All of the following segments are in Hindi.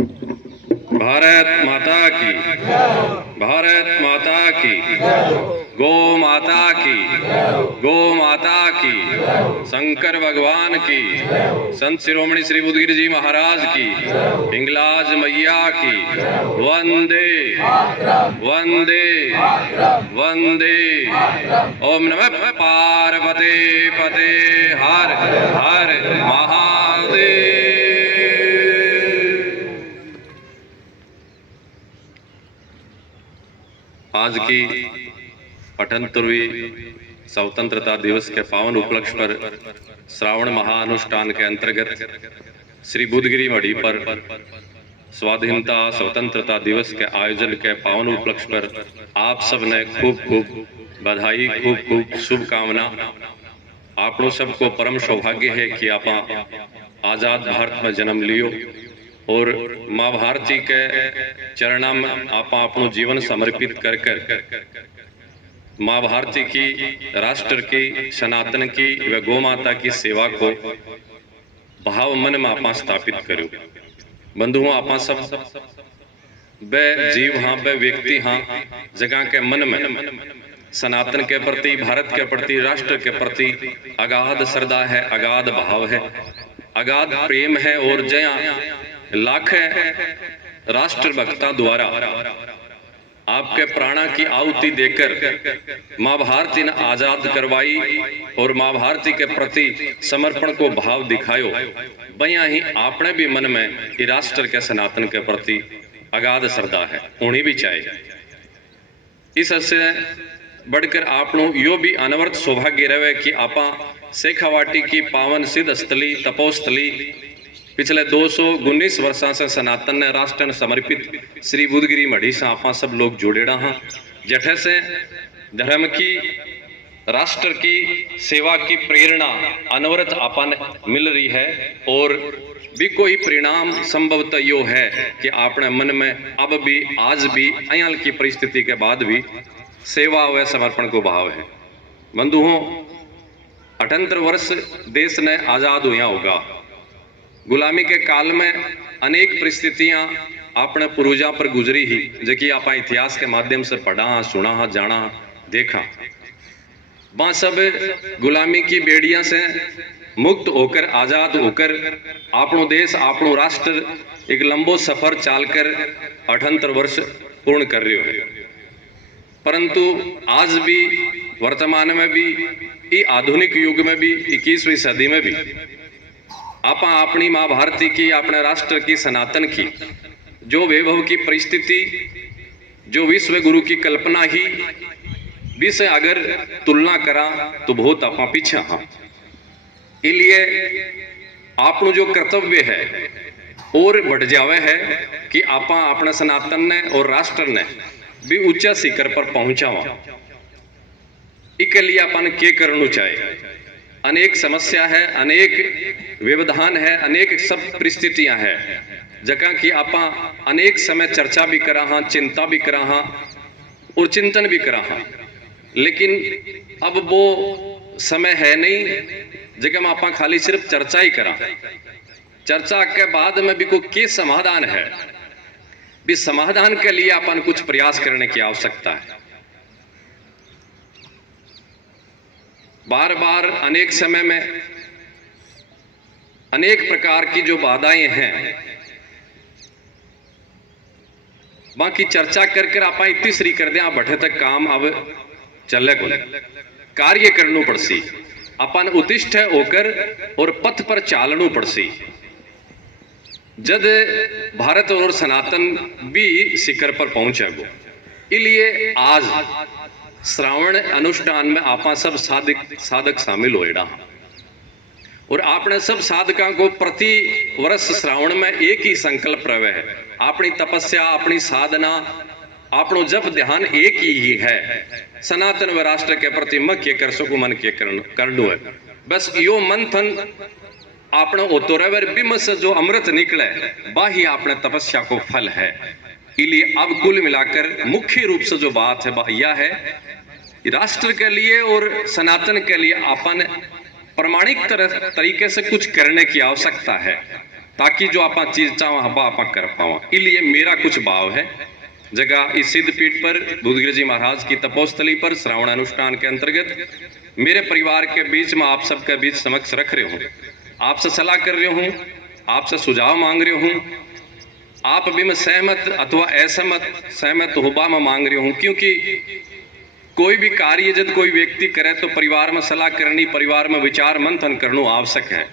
भारत माता की, भारत माता की, गौ माता की, गौ माता की, शंकर भगवान की, संत शिरोमणि श्री बुद्धगिरि जी महाराज की, हिंगलाज मैया की, वंदे वंदे वंदे। ओम नमः पार्वते पते हर हर महादेव। आज की 78वीं स्वतंत्रता दिवस के पावन उपलक्ष्य पर श्रावण महाअनुष्ठान के अंतर्गत श्री बुद्धगिरि मढ़ी पर स्वाधीनता स्वतंत्रता दिवस के आयोजन के पावन उपलक्ष्य पर आप सब ने खूब खूब बधाई, खूब खूब शुभकामना। आपनों सबको परम सौभाग्य है कि आप आजाद भारत में जन्म लियो और माँ भारती के चरणा में आप अपनो जीवन समर्पित कर कर माँ भारती की, राष्ट्र की, सनातन की व गौ माता की सेवा को भाव मन में आप स्थापित करो। बंधुओं, आप सब वे जीव हाँ, वे व्यक्ति हाँ, जगह के मन में सनातन के प्रति, भारत के प्रति, राष्ट्र के प्रति अगाध श्रद्धा है, अगाध भाव है, अगाध प्रेम है। और जया लाख राष्ट्र भक्ता द्वारा आपके प्राणा की आहुति देकर माँ भारती ने आजाद करवाई और माँ भारती के प्रति समर्पण को भाव दिखायो, बया ही आपने भी मन में राष्ट्र के सनातन के प्रति अगाध श्रद्धा है, होनी भी चाहिए। इससे बढ़कर आपनो यो भी अनवरत सौभाग्य रहे कि आपा शेखावाटी की पावन सिद्ध स्थली, तपोस्थली पिछले 219 वर्षों से सनातन ने राष्ट्र ने समर्पित श्री बुद्धगिरि मढ़ी से आप सब लोग जुड़ेड़ा हाँ, जठे से धर्म की, राष्ट्र की सेवा की प्रेरणा अनवरत आपन मिल रही है। और भी कोई परिणाम संभवतः यो है कि आपने मन में अब भी, आज भी, अयाल की परिस्थिति के बाद भी सेवा व समर्पण को भाव है। बंधुओं, 78 वर्ष देश ने आजाद हुआ होगा। गुलामी के काल में अनेक परिस्थितियां आपने पूर्वजा पर गुजरी ही, जो कि आप इतिहास के माध्यम से पढ़ा, सुना, जाना, देखा। वहां सब गुलामी की बेड़ियां से मुक्त होकर, आजाद होकर आपनो देश, आपनो राष्ट्र एक लंबो सफर चालकर 78 वर्ष पूर्ण कर रहे हो। परंतु आज भी, वर्तमान में भी, ये आधुनिक युग में भी, 21वीं सदी में भी आप अपनी माँ भारती की, अपने राष्ट्र की, सनातन की जो वैभव की परिस्थिति, जो विश्व गुरु की कल्पना ही भी से अगर तुलना करा तो बहुत आप पीछे हाँ। इसलिए आपनो जो कर्तव्य है और बढ़ जावे है कि आप अपने सनातन ने और राष्ट्र ने भी ऊंचा शिखर पर पहुंचावा। इसके लिए अपन के करना चाहिए? अनेक समस्या है, अनेक व्यवधान है, अनेक सब परिस्थितियां है, जगह की आप अनेक समय चर्चा भी करा हाँ, चिंता भी करा हाँ और चिंतन भी करा हाँ। लेकिन अब वो समय है नहीं जगह में आप खाली सिर्फ चर्चा ही करा। चर्चा के बाद में भी कोई के समाधान है, भी समाधान के लिए अपन कुछ प्रयास करने की आवश्यकता है। बार बार अनेक समय में अनेक प्रकार की जो बाधाएं हैं, बाकी चर्चा कर कर आप इतनी श्री कर दें, आप बैठे तक काम अब चले को कार्य करनू पड़सी, अपन उत्तिष्ठ होकर और पथ पर चालनू पड़सी। जद भारत और सनातन भी शिखर पर पहुंचेगो। इसलिए आज श्रावण अनुष्ठान में आप सब साधक शामिल होएड़ा और आपने सब साधकों को प्रति वर्ष श्रावण में एक ही संकल्प रहे है, अपनी तपस्या, अपनी साधना, आपनो जप ध्यान एक ही है, सनातन व राष्ट्र के प्रति मैं के कर सकूं, मन के करनू है। बस यो मंथन आपने होतो रहे, बिम से जो अमृत निकले बाही आपने तपस्या को फल है। इसलिए अब कुल मिलाकर मुख्य रूप से जो बात है वह यह है, राष्ट्र के लिए और सनातन के लिए अपन प्रमाणिक तरीके से कुछ करने की आवश्यकता है, ताकि जो आप चीज चाहो हवा आप कर पावा। इसलिए मेरा कुछ भाव है जगह इस सिद्ध पीठ पर बुद्धगिरी जी महाराज की तपोस्थली पर श्रावण अनुष्ठान के अंतर्गत मेरे परिवार के बीच में आप सबके बीच समक्ष रख रहे हूँ, आपसे सलाह कर रहे हूँ, आपसे सुझाव मांग रहे हूँ। आप भी मैं सहमत अथवा असहमत सहमत होबा में मांग रही हूँ, क्योंकि कोई भी कार्य जब कोई व्यक्ति करे तो परिवार में सलाह करनी, परिवार में विचार मंथन करना आवश्यक है।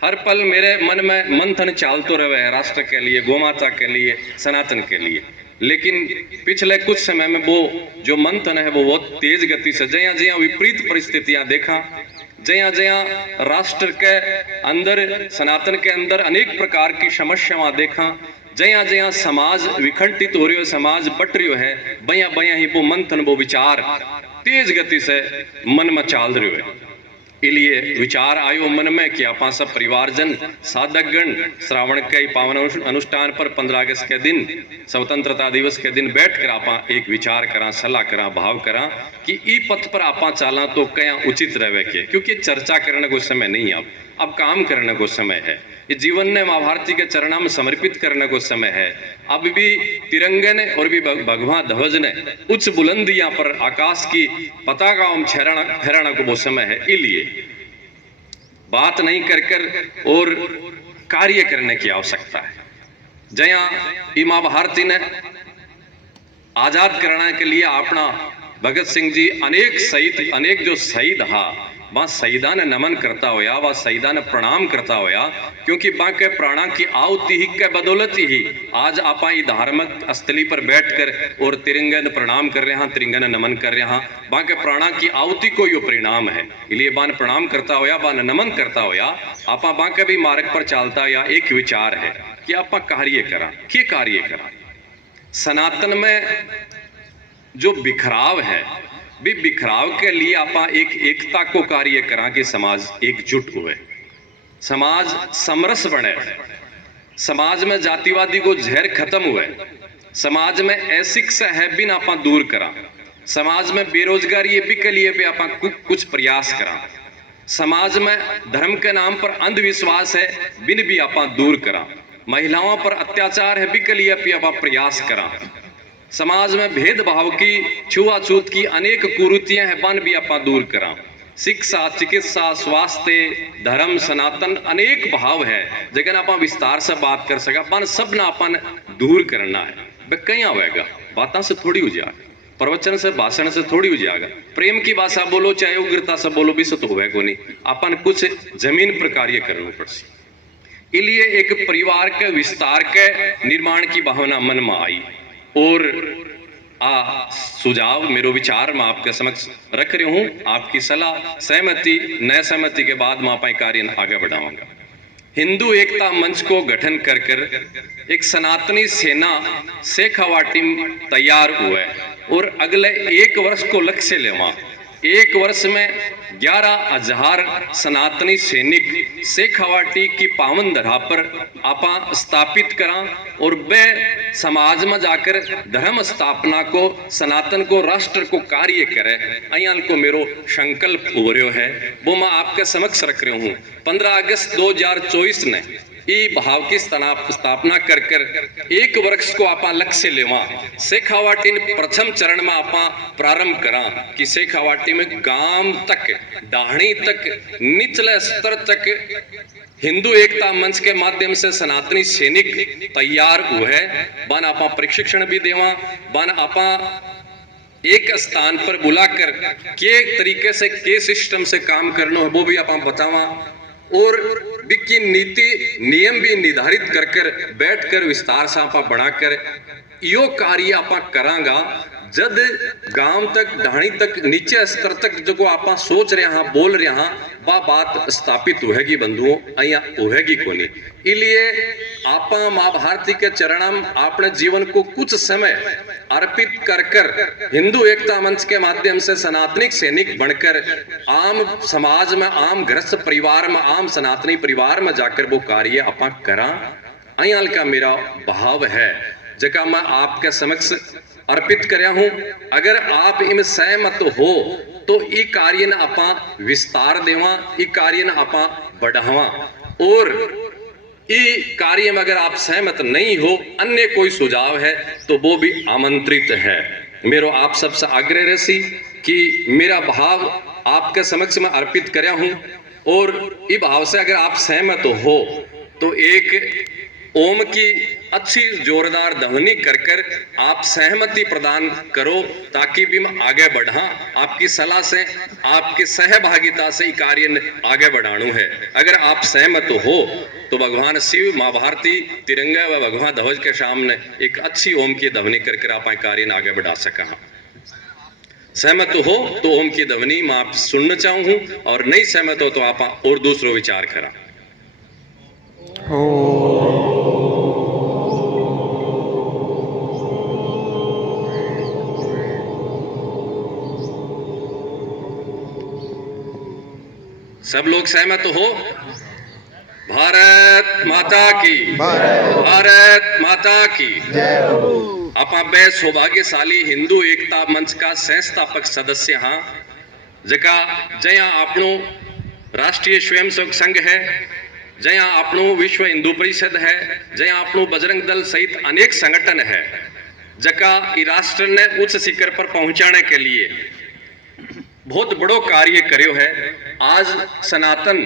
हर पल मेरे मन में मंथन चालतो रहे है राष्ट्र के लिए, गोमाता के लिए, सनातन के लिए। लेकिन पिछले कुछ समय में वो जो मंथन है वो बहुत तेज गति से जया जया विपरीत परिस्थितियां देखा, जया जया राष्ट्र के अंदर सनातन के अंदर अनेक प्रकार की समस्याएं देखा, जया जया समाज विखंडित हो रही हो, समाज बट रही है, बया बया ही वो मंथन वो विचार तेज गति से मन में चाल रहे है। इसलिए विचार आयो मन में कि आप सब परिवारजन साधकगण श्रावण के पावन अनुष्ठान पर 15 अगस्त के दिन स्वतंत्रता दिवस के दिन बैठ कर आप एक विचार करा, सलाह करा, भाव करा कि ई पथ पर आप चाला तो क्या उचित रहे के, क्योंकि चर्चा करने को समय नहीं, अब काम करने को समय है। ये जीवन ने माँ भारती के चरणों में समर्पित करने को समय है। अब भी तिरंगे ने और भी भगवान ध्वज ने उच्च बुलंदियां पर आकाश की पताका फहराना को वो समय है। इसलिए बात नहीं कर कर और कार्य करने की आवश्यकता है। जया माँ भारती ने आजाद कराने के लिए अपना भगत सिंह जी अनेक जो शहीद हा वह शहीदा ने नमन करता होया, वह शहीदा ने प्रणाम करता होया, क्योंकि बाके प्राणा की आहुति ही के बदौलत ही आज आप धार्मिक स्थली पर बैठकर और तिरंगे ने प्रणाम कर रहे हैं, तिरंगे ने नमन कर रहे हैं। बाके प्राणा की आहुति को यो परिणाम है। इसलिए बान प्रणाम करता होया, बान नमन करता होया, आप बाके भी मार्ग पर चलता या एक विचार है कि आप कार्य करा, के कार्य करा। सनातन में जो बिखराव है भी बिखराव के लिए आप एक एकता को कार्य करा कि समाज एकजुट हुए, समाज समरस बने, समाज में जातिवादी को जहर खत्म हुए, समाज में अशिक्षा है बिन आप दूर करा, समाज में बेरोजगारी भी के लिए भी आप कुछ प्रयास करा, समाज में धर्म के नाम पर अंधविश्वास है बिन भी आप दूर करा, महिलाओं पर अत्याचार है भी के लिए भी आप प्रयास करा, समाज में भेदभाव की छुआछूत की अनेक कुरीतियां हैं बन भी आप दूर करा, शिक्षा, चिकित्सा, स्वास्थ्य, धर्म, सनातन अनेक भाव है जगह आप विस्तार से बात कर सका बन सब ना अपन दूर करना है। वे कहीं आवेगा बातों से थोड़ी हो जाएगा, प्रवचन से भाषण से थोड़ी हो जाएगा, प्रेम की भाषा बोलो चाहे उग्रता से बोलो भी तो होगा नहीं, अपन कुछ जमीन पर कार्य करना पड़सी। इसलिए एक परिवार के विस्तार के निर्माण की भावना मन में आई और सुझाव मेरो विचार मैं आपके समक्ष रख रही हूँ। आपकी सलाह सहमति न सहमति के बाद मैं अपने कार्य आगे बढ़ाऊंगा। हिंदू एकता मंच को गठन कर कर एक सनातनी सेना शेखावाटी में तैयार हुए और अगले 1 वर्ष को लक्ष्य लेवा। 1 वर्ष में 11,000 सनातनी सैनिक शेखावाटी की पावन धरा पर आपा स्थापित करा और वे समाज में जाकर धर्म स्थापना को, सनातन को, राष्ट्र को कार्य करे। अयाल को मेरो संकल्प हो रहा है वो मैं आपके समक्ष रख रहा हूँ। 15 अगस्त 2024 ने ई भाव की स्थापना कर कर 1 वर्ष को आप लक्ष्य लेवा। शेखावाटी प्रथम चरण में आप प्रारंभ करा कि शेखावाटी में गांव तक, डाहणी तक, निचले स्तर तक हिंदू एकता मंच के माध्यम से सनातनी सैनिक तैयार हुए। बन आप प्रशिक्षण भी देवा, बन आप एक स्थान पर बुलाकर के तरीके से के सिस्टम से काम करना है वो भी आप बतावा और विकी नीति नियम भी निर्धारित कर कर बैठकर विस्तार से आप बनाकर यो कार्य आप करांगा। जब गांव तक, ढाणी तक, नीचे स्तर तक जो आप सोच रहे हैं, बोल रहे हैं, वह बात स्थापित होगी बंधुओं, अया होगी कोनी। इसलिए आप माँ भारती के चरण में अपने जीवन को कुछ समय अर्पित कर कर हिंदू एकता मंच के माध्यम से सनातनी सैनिक बनकर आम समाज में, आम गृहस्थ परिवार में, आम सनातनी परिवार में जाकर वो कार्य आप करा। अयाल का मेरा भाव है जगह मैं आपके समक्ष अर्पित करया हूं। अगर आप इनमें सहमत हो तो ई कार्य न आप विस्तार देवा, ई कार्य न आप बढ़ावा और ये कार्य में अगर आप सहमत नहीं हो, अन्य कोई सुझाव है तो वो भी आमंत्रित है। मेरो आप सबसे आग्रह रहसी कि मेरा भाव आपके समक्ष में अर्पित करया हूं, और इस भाव से अगर आप सहमत हो तो एक ओम की अच्छी जोरदार ध्वनि कर कर आप सहमति प्रदान करो, ताकि भी हम आगे बढ़ा। आपकी सलाह से, आपकी सहभागिता से ये कार्य आगे बढ़ाणु है। अगर आप सहमत हो तो भगवान शिव, माँ भारती, तिरंगा व भगवान ध्वज के सामने एक अच्छी ओम की ध्वनि कर कर आप कार्य आगे बढ़ा सका। सहमत हो तो ओम की ध्वनि मैं आप सुनना चाहूँ, और नहीं सहमत हो तो आप और दूसरो विचार करा। सब लोग सहमत हो? भारत माता की, भारत माता की। आप बे सौभाग्यशाली हिंदू एकता मंच का संस्थापक सदस्य हाँ, जका जया आपनो राष्ट्रीय स्वयंसेवक संघ है, जया आपनो विश्व हिंदू परिषद है, जया आपनो बजरंग दल सहित अनेक संगठन है, जका राष्ट्र ने उच्च शिखर पर पहुंचाने के लिए बहुत बड़ो कार्य करो है। आज सनातन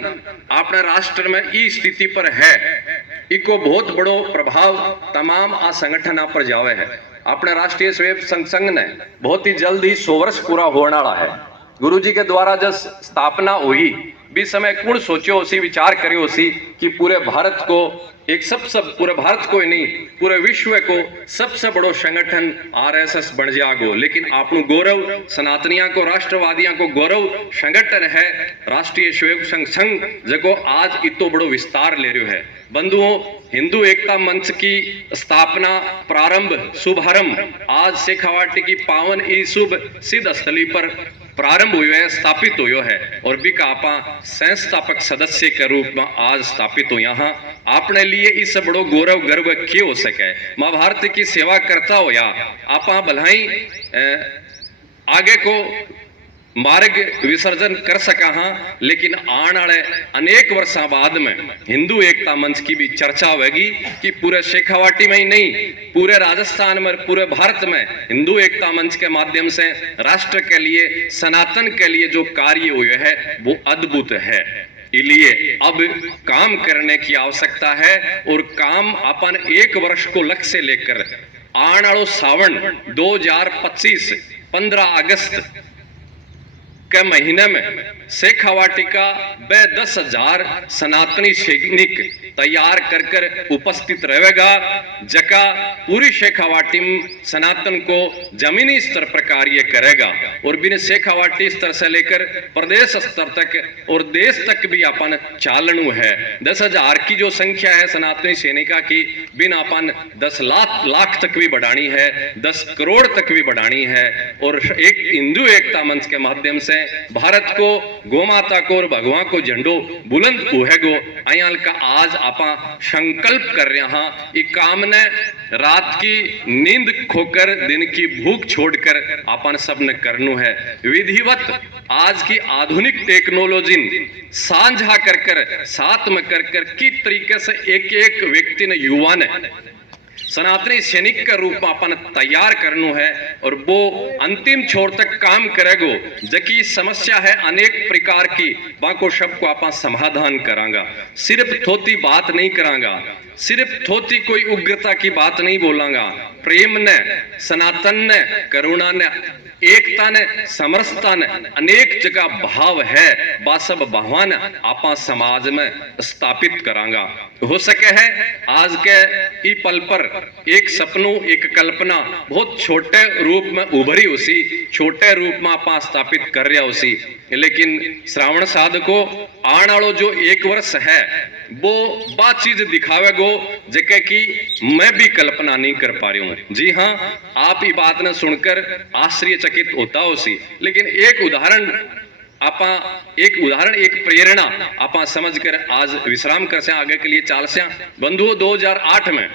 अपने राष्ट्र में ई स्थिति पर है, इको बहुत बड़ो प्रभाव तमाम आ संगठन पर जावे है। अपने राष्ट्रीय स्वयंसेवक संघ ने बहुत ही जल्द ही 100 वर्ष पूरा होने वाला है। गुरु जी के द्वारा जब स्थापना हुई, भी समय कौन सोचो उसी विचार करियो उसी कि पूरे भारत को एक सबसे, पूरे भारत को ही नहीं पूरे विश्व को सबसे बड़ो संगठन आरएसएस बन जागो। लेकिन आपनु गौरव सनातनिया को, राष्ट्रवादियों को गौरव संगठन है राष्ट्रीय स्वयंसेवक संघ, जको आज इतो बड़ो विस्तार ले रहा है। बंधुओं, हिंदू एकता मंच की स्थापना, प्रारंभ, शुभारंभ आज शेखावाटी की पावन ई शुभ सिद्ध स्थली पर प्रारंभ हुआ है, स्थापित हुआ है, और भी आपा संस्थापक सदस्य के रूप में आज स्थापित हो। यहाँ आपने लिए इस बड़ो गौरव गर्व क्यों हो सके। माँ भारती की सेवा करता हो या आपा भलाई आगे को मार्ग विसर्जन कर सका हाँ, लेकिन आने वाले अनेक वर्षों बाद में हिंदू एकता मंच की भी चर्चा होगी कि पूरे शेखावाटी में ही नहीं, पूरे राजस्थान में, पूरे भारत में हिंदू एकता मंच के माध्यम से राष्ट्र के लिए, सनातन के लिए जो कार्य हुए है वो अद्भुत है। इसलिए अब काम करने की आवश्यकता है, और काम अपन 1 वर्ष को लक्ष्य लेकर आने वालो सावन 2025 15 अगस्त के महीने में शेखावाटी का 10,000 सनातनी सैनिक तैयार कर कर उपस्थित रहेगा, जका पूरी शेखावाटी में सनातन को जमीनी स्तर पर कार्य करेगा, और बिन शेखावाटी स्तर से लेकर प्रदेश स्तर तक और देश तक भी अपन चालनु है। 10,000 की जो संख्या है सनातनी सैनिका की, बिन अपन 10 लाख तक भी बढ़ानी है, 10 करोड़ तक भी बढ़ानी है। और एक हिंदू एकता मंच के माध्यम से भारत को, गोमाता को और भगवान को झंडो बुलंद उहेगो, अयाल का आज आपा संकल्प कर रहे हाँ। इस काम ने रात की नींद खोकर दिन की भूख छोड़कर अपन सब ने करनु है। विधिवत आज की आधुनिक टेक्नोलॉजी साझा कर कर, साथ में कर कर की तरीके से एक एक व्यक्ति ने, युवा ने सनातनी सैनिक के रूप में अपन तैयार करनु है, और वो अंतिम छोर तक काम करेगो। जकी समस्या है अनेक प्रकार की, बाको सबको अपन समाधान करांगा। सिर्फ थोती बात नहीं करांगा, सिर्फ थोती कोई उग्रता की बात नहीं बोलांगा। प्रेम ने, सनातन ने, करुणा ने, एकता ने, समरसता ने अनेक जगह भाव है, बासब भावान आपा समाज में स्थापित करांगा। हो सके है आज के ई पल पर एक सपनों, एक कल्पना बहुत छोटे रूप में उभरी, उसी छोटे रूप में आपा स्थापित कर रहा उसी। लेकिन श्रावण साध को आने वालो जो 1 वर्ष है वो बात चीज दिखावेगो जके की मैं भी कल्पना नहीं कर पा रही हूं। जी हाँ, आप ये बात न सुनकर आश्चर्यचकित होता हो सी, लेकिन एक उदाहरण आपा, एक उदाहरण, एक प्रेरणा आपा समझ कर आज विश्राम कर से आगे के लिए चाल से। बंधुओं, 2008 में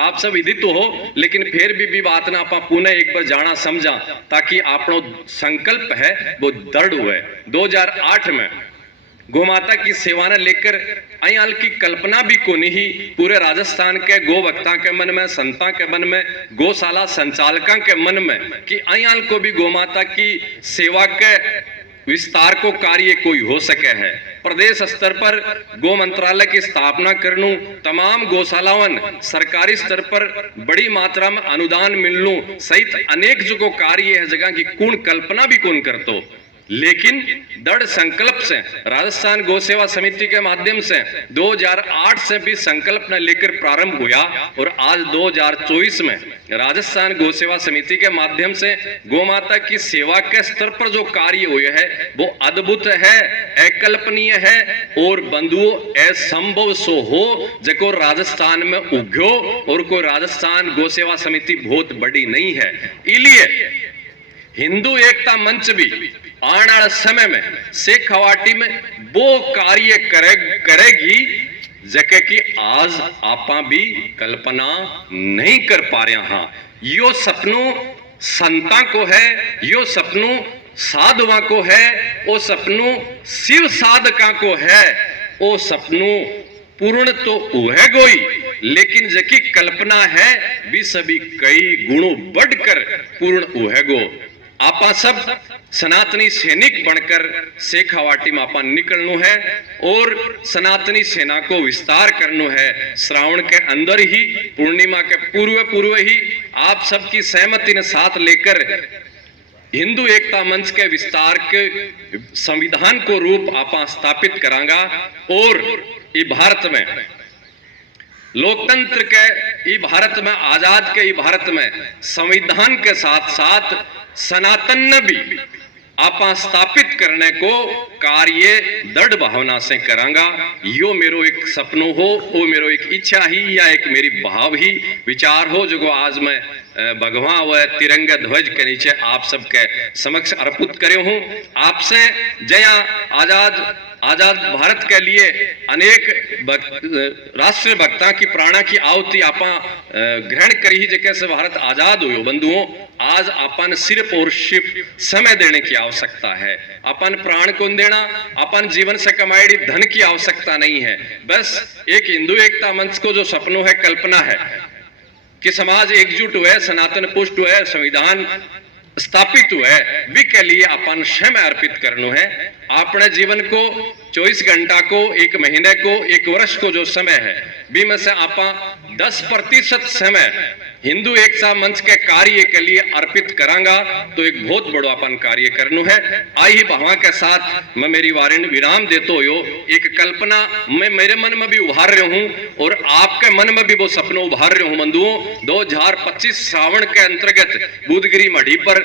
आप सब विदित हो, लेकिन फिर भी बात ना आपा पुनः एक बार जाना समझा, ताकि आपनो संकल्प है वो दृढ़ हुए। 2008 में गोमाता की सेवा ने लेकर अयाल की कल्पना भी को नहीं पूरे राजस्थान के गो भक्ता के मन में, संता के मन में, गौशाला संचालका के मन में कि अयाल को भी गोमाता की सेवा के विस्तार को कार्य कोई हो सके है। प्रदेश स्तर पर गो मंत्रालय की स्थापना करनू, तमाम गौशालावन सरकारी स्तर पर बड़ी मात्रा में अनुदान मिलनू सहित अनेक जो कार्य है जगह की कौन कल्पना भी कौन करतो, लेकिन दृढ़ संकल्प से राजस्थान गौ सेवा समिति के माध्यम से 2008 से भी संकल्प न लेकर प्रारंभ हुआ और आज 2024 में राजस्थान गौ सेवा समिति के माध्यम से गोमाता की सेवा के स्तर पर जो कार्य हुए है वो अद्भुत है, अकल्पनीय है और बंधुओं असंभव सो हो जो राजस्थान में उग्यो और कोई राजस्थान गौ सेवा समिति बहुत बड़ी नहीं है। इसलिए हिंदू एकता मंच भी आने वाले समय में शेखावाटी में वो कार्य करेगी जके कि आज आपा भी कल्पना नहीं कर पा रहे। हाँ, यो सपनों संता को है, यो सपनों साधुआ को है, वो सपनों शिव साधका को है, वो सपनों पूर्ण तो वह गोई, लेकिन जकी कल्पना है भी सभी कई गुणों बढ़कर पूर्ण वह गो। आपा सब सनातनी सैनिक बनकर शेखावाटी में आपा निकलनु है और सनातनी सेना को विस्तार करनु है। श्रावण के अंदर ही, पूर्णिमा के पूर्व ही आप सबकी सहमति ने साथ लेकर हिंदू एकता मंच के विस्तार के संविधान को रूप आपा स्थापित करांगा और ये भारत में लोकतंत्र के, ये भारत में आजाद के, ये भारत में संविधान के साथ साथ सनातन ने भी आपा स्थापित करने को कार्य दृढ़ भावना से करांगा। यो मेरो एक सपनों हो, वो मेरो एक इच्छा ही या एक मेरी भाव ही विचार हो जो आज मैं भगवान व तिरंगा ध्वज के नीचे आप सबके समक्ष अर्पित करे हूं। आपसे जया आजाद भारत के लिए अनेक राष्ट्र भक्ता की प्राणा की आहुति आपा ग्रहण करी जगह से भारत आजाद हुए। बंधुओं, आज अपन सिर्फ और सिर्फ समय देने की आवश्यकता है। अपन प्राण को देना, अपन जीवन से कमाई धन की आवश्यकता नहीं है। बस एक हिंदू एकता मंच को जो सपनों है, कल्पना है कि समाज एकजुट हुए, सनातन पुष्ट हुए, संविधान स्थापित हुए, भी के लिए अपन समय अर्पित करना है। अपने जीवन को 24 घंटा को, एक महीने को, एक वर्ष को जो समय है भी में से आपा 10% समय हिंदू एकता मंच के कार्य के लिए अर्पित करांगा तो एक बहुत बड़ा अपन कार्य करना है। आई भावा के साथ मैं मेरी वारिन विराम देते हो। एक कल्पना मैं मेरे मन में भी उभार रहा हूं और आपके मन में भी वो सपनों उभार रहा हूं। बंधुओं, 2025 श्रावण के अंतर्गत बुधगिरी मढ़ी पर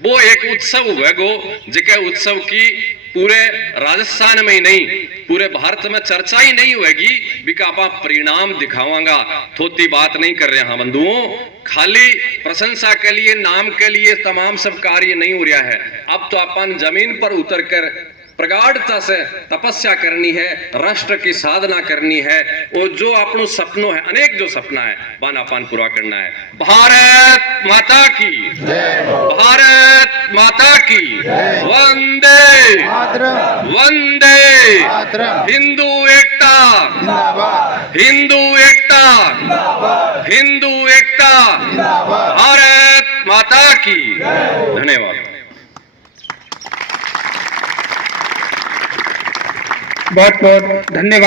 वो एक उत्सव हुआ गो, जिके उत्सव की पूरे राजस्थान में ही नहीं पूरे भारत में चर्चा ही नहीं होगी, बिकापा परिणाम दिखावांगा। थोती बात नहीं कर रहे हैं बंधुओं, खाली प्रशंसा के लिए, नाम के लिए तमाम सब कार्य नहीं हो रहा है। अब तो अपन जमीन पर उतरकर प्रगाढ़ता से तपस्या करनी है, राष्ट्र की साधना करनी है और जो अपनों सपनों है, अनेक जो सपना है बान अपन पूरा करना है। भारत माता की, भारत माता की, वंदे वंदे, हिंदू एकता, हिंदू एकता, हिंदू एकता, भारत माता की। धन्यवाद। बहुत बहुत धन्यवाद।